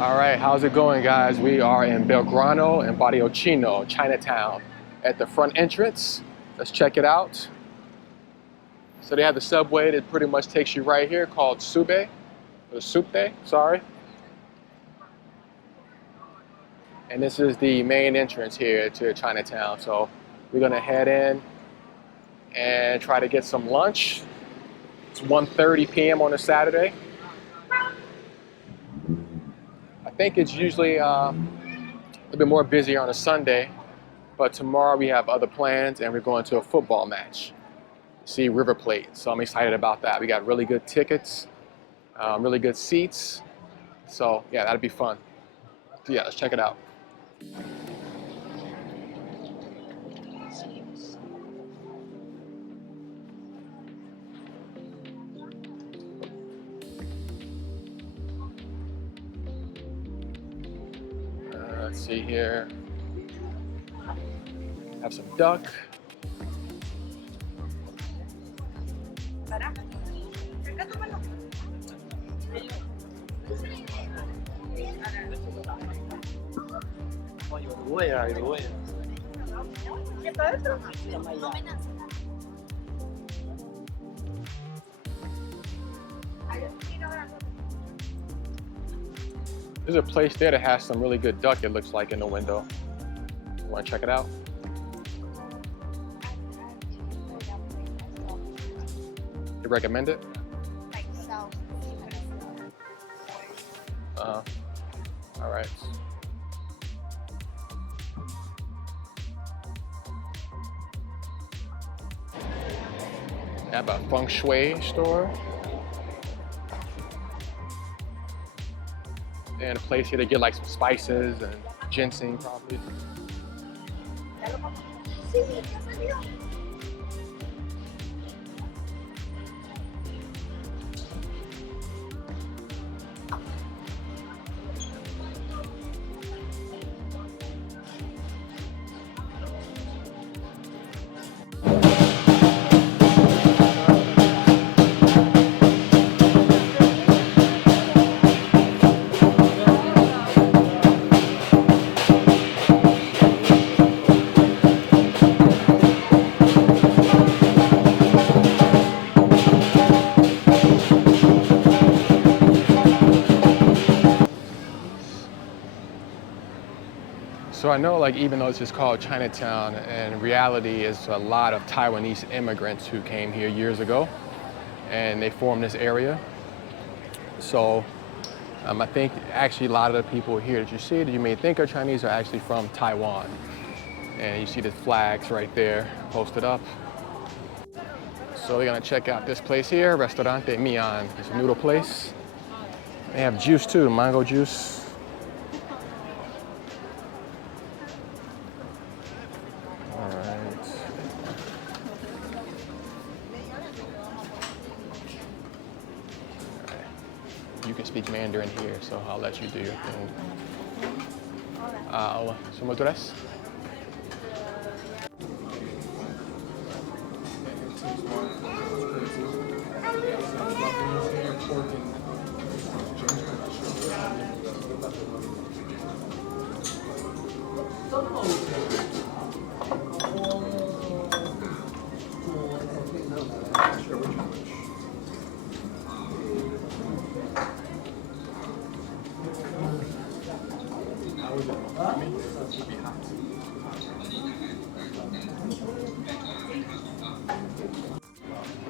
All right, how's it going, guys? We are in Belgrano and Barrio Chino, Chinatown, at the front entrance. Let's check it out. So they have the subway that pretty much takes you right here called Sube, or Subte, sorry. And this is the main entrance here to Chinatown. So we're gonna head in and try to get some lunch. It's 1:30 p.m. on a Saturday. I think it's usually a little bit more busy on a Sunday, but tomorrow we have other plans and we're going to a football match. See River Plate, so I'm excited about that. We got really good tickets, really good seats, so yeah, that'll be fun. So yeah, let's check it out. Let's see here. Have some duck. There's a place there that has some really good duck, it looks like, in the window. You want to check it out? You recommend it? Like so. All right. They have a feng shui store. And a place here to get like some spices and ginseng probably. So I know, like, even though this is called Chinatown, in reality is a lot of Taiwanese immigrants who came here years ago and they formed this area. So I think actually a lot of the people here that you see that you may think are Chinese are actually from Taiwan. And you see the flags right there posted up. So we're gonna check out this place here, Restaurante Mian. It's a noodle place. They have juice too, mango juice. You can speak Mandarin here, so I'll let you do your thing. Somos tres.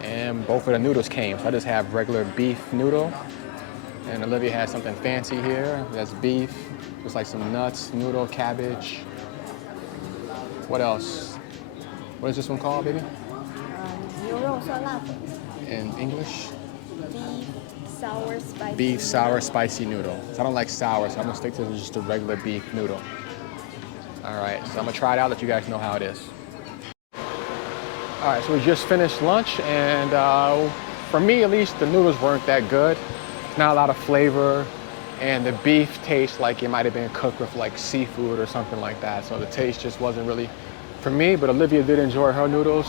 And both of the noodles came, so I just have regular beef noodle. And Olivia has something fancy here. That's beef, just like some nuts, noodle, cabbage. What else? What is this one called, baby? 牛肉酸辣粉 In English? beef sour spicy Beef sour spicy noodle. So I don't like sour, so I'm gonna stick to just a regular beef noodle. All right, so I'm gonna try it out, let you guys know how it is. All right, so we just finished lunch, and for me at least, the noodles weren't that good. Not a lot of flavor, and the beef tastes like it might have been cooked with like seafood or something like that. So the taste just wasn't really for me, but Olivia did enjoy her noodles.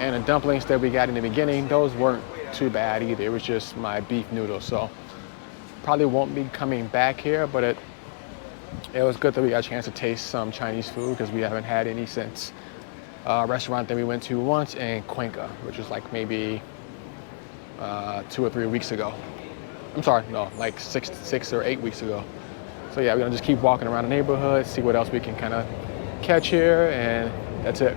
And the dumplings that we got in the beginning, those weren't too bad either. It was just my beef noodles. So probably won't be coming back here, but it was good that we got a chance to taste some Chinese food because we haven't had any since a restaurant that we went to once in Cuenca, which was like maybe 2 or 3 weeks ago. I'm sorry, no, like six or 8 weeks ago. So yeah, we're gonna just keep walking around the neighborhood, see what else we can kind of catch here, and that's it.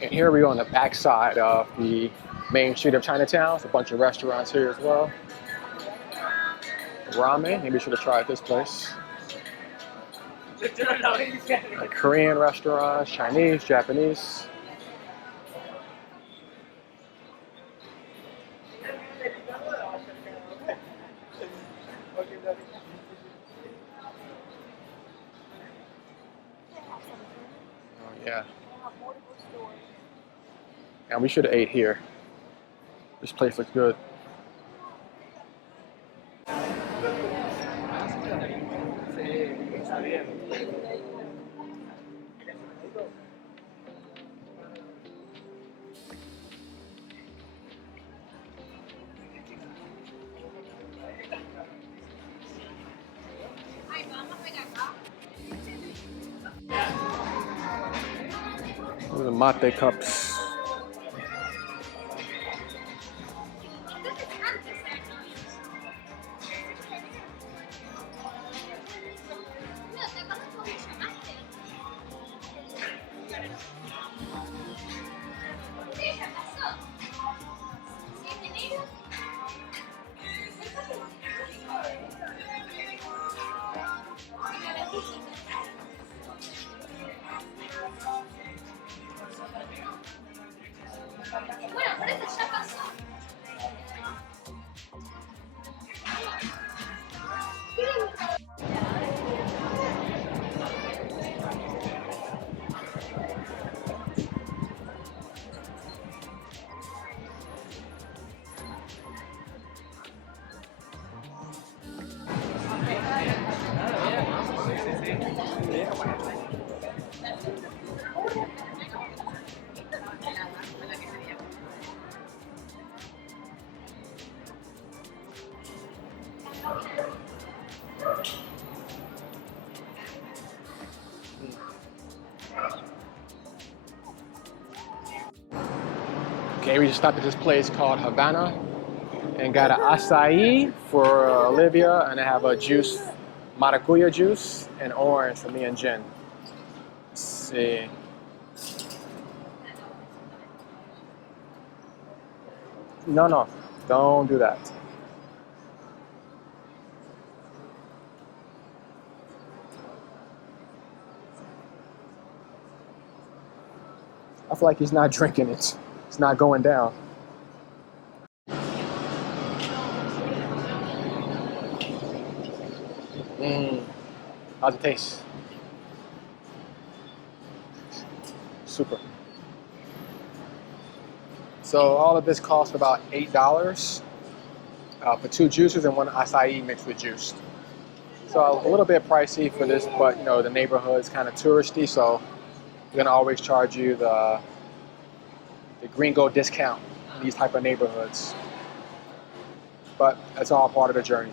And here we are on the back side of the main street of Chinatown. There's a bunch of restaurants here as well. Ramen, maybe we should have tried this place. Like Korean restaurants, Chinese, Japanese. Oh, yeah. And we should have ate here. This place looks good. Those are the mate cups. Okay, we just stopped at this place called Havana and got an acai for Olivia, and I have a juice, maracuya juice, and orange for me and Jen. Let's see. No, don't do that. I feel like he's not drinking it. It's not going down. How's it taste? Super. So all of this costs about $8 for 2 juices and 1 acai mixed with juice. So a little bit pricey for this, but you know the neighborhood is kind of touristy, so we're gonna always charge you the gringo discount in these type of neighborhoods. But that's all part of the journey.